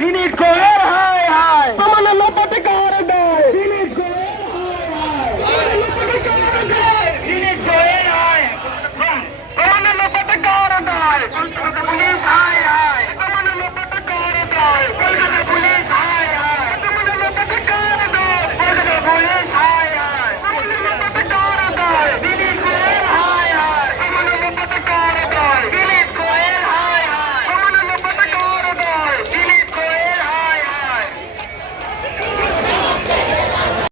ني نيكول هاي هاي فرمان نو پټڪار ڏائي نيكول هاي هاي فرمان نو پټڪار ڏائي نيكول جوين آهي کُن فرمان نو پټڪار ڏائي کُن پليس آهي هاي هاي فرمان نو پټڪار